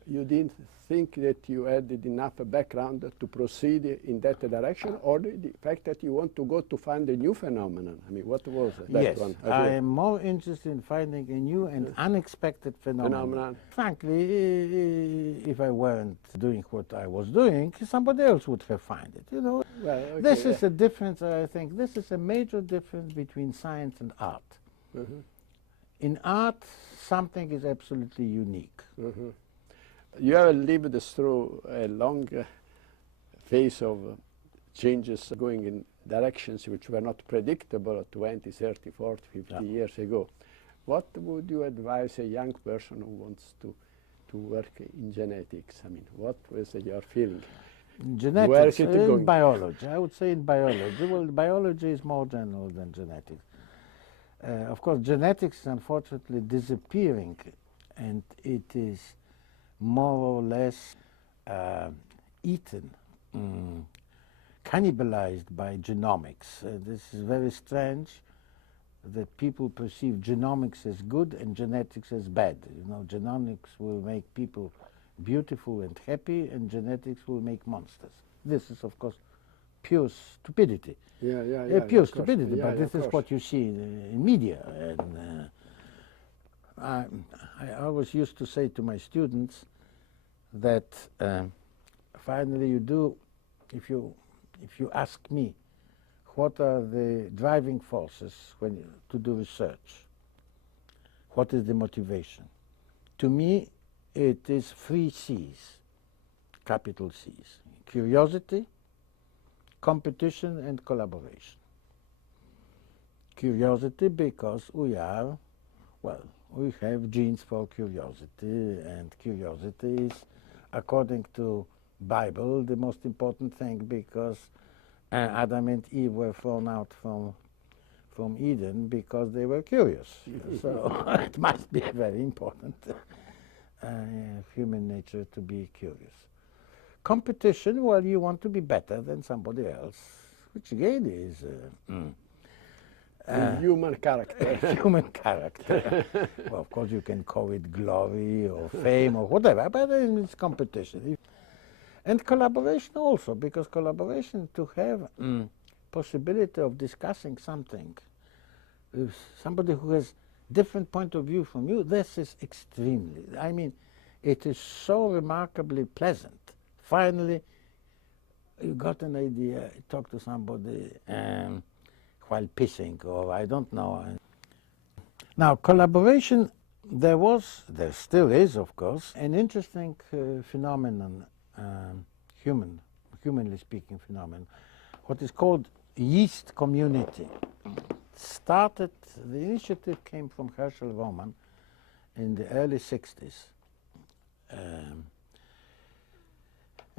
you didn't think that you had enough background to proceed in that direction, or the fact that you want to go to find a new phenomenon? I mean, what was that Yes, one? I am more interested in finding a new and unexpected phenomenon. Frankly, if I weren't doing what I was doing, somebody else would have found it, you know. Well, okay, This is a difference, I think, this is a major difference between science and art. In art, something is absolutely unique. You have lived through a long phase of changes going in directions which were not predictable 20, 30, 40, 50 years ago. What would you advise a young person who wants to work in genetics? I mean, what was your feeling? Genetics, Where is it in going? biology. I would say in biology. Well, biology is more general than genetics. Of course, genetics is unfortunately disappearing, and it is more or less eaten, cannibalized by genomics. This is very strange that people perceive genomics as good and genetics as bad. You know, genomics will make people beautiful and happy, and genetics will make monsters. This is, of course, pure stupidity. Pure stupidity, but this is what you see in media. And I always used to say to my students that finally you do, if you ask me, what are the driving forces to do research? What is the motivation? To me, it is 3 C's, capital C's: curiosity, competition, and collaboration. Curiosity because we have genes for curiosity, and curiosity is, according to Bible, the most important thing, because Adam and Eve were thrown out from Eden because they were curious. So it must be very important human nature to be curious. Competition, well, you want to be better than somebody else, which again is human character. Human character. Well, of course, you can call it glory or fame or whatever, but it's competition. And collaboration also, because collaboration, to have possibility of discussing something with somebody who has different point of view from you, this is extremely, I mean, it is so remarkably pleasant. Finally, you got an idea, talk to somebody while pissing, or I don't know. Now, collaboration, there still is, of course, an interesting phenomenon, humanly speaking phenomenon, what is called yeast community. The initiative came from Herschel Roman in the early 60s.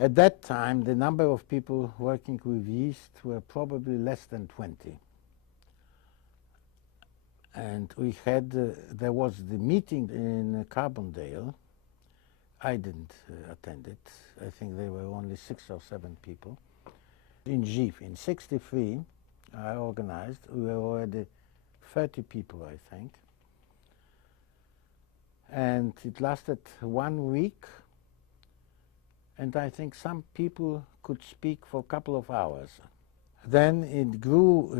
At that time, the number of people working with yeast were probably less than 20. And we had, there was the meeting in Carbondale. I didn't attend it. I think there were only 6 or 7 people. In Gif, in '63, I organized. We were already 30 people, I think. And it lasted 1 week. And I think some people could speak for a couple of hours. Then it grew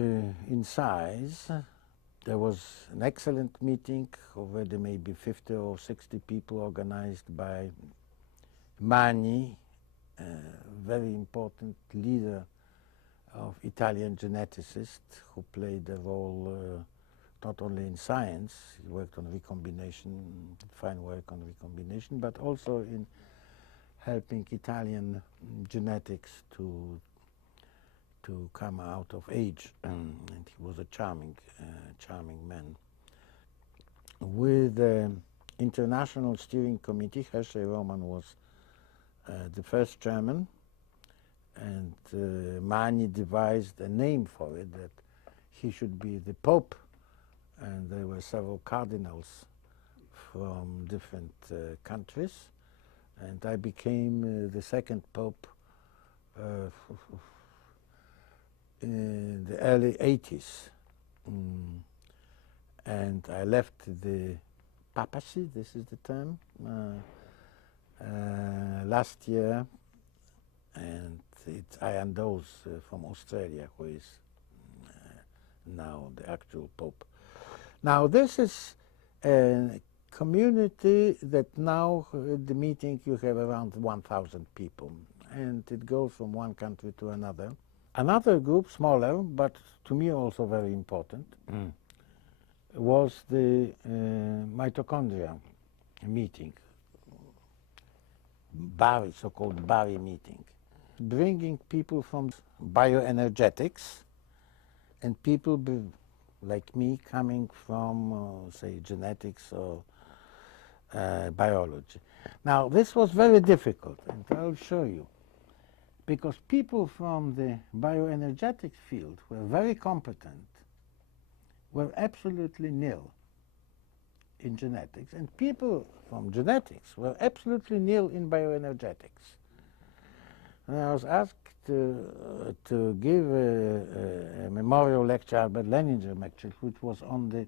in size. There was an excellent meeting, already maybe 50 or 60 people, organized by Magni, a very important leader of Italian geneticists who played a role not only in science, he worked on recombination, fine work on recombination, but also in helping Italian genetics to come out of age, and he was a charming man. With the International Steering Committee, Herschel Roman was the first chairman, and Magni devised a name for it, that he should be the Pope, and there were several cardinals from different countries, and I became the second Pope in the early 80s. and I left the papacy, this is the term, last year, and I endorsed from Australia, who is now the actual Pope. Now this is a community that now at the meeting you have around 1,000 people, and it goes from one country to another. Another group, smaller, but to me also very important, was the mitochondria meeting, Bari, so-called Bari meeting, bringing people from bioenergetics and people like me coming from, say, genetics or biology. Now, this was very difficult, and I'll show you, because people from the bioenergetics field were very competent, were absolutely nil in genetics, and people from genetics were absolutely nil in bioenergetics. And I was asked to give a memorial lecture, Albert Leninger lecture, which was on the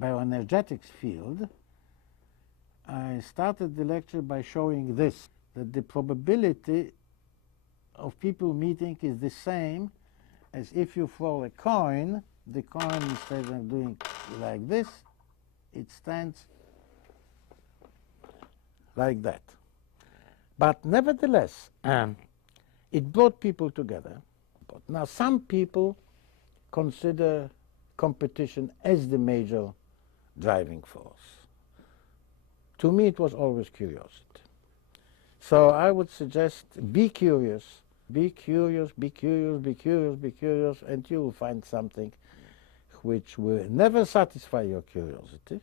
bioenergetics field. I started the lecture by showing this, that the probability of people meeting is the same as if you throw a coin. The coin, instead of doing like this, it stands like that. But nevertheless, it brought people together. But now some people consider competition as the major driving force. To me, it was always curiosity. So I would suggest be curious, be curious, be curious, be curious, be curious, and you will find something which will never satisfy your curiosity.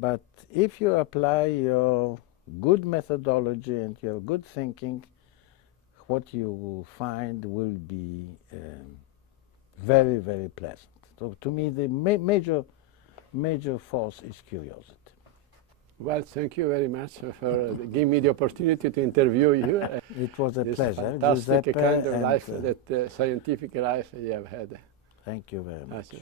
But if you apply your good methodology and your good thinking, what you will find will be very, very pleasant. So to me, the major force is curiosity. Well, thank you very much for giving me the opportunity to interview you. It was a pleasure. Fantastic Giuseppe, kind of life, that scientific life you have had. Thank you very much.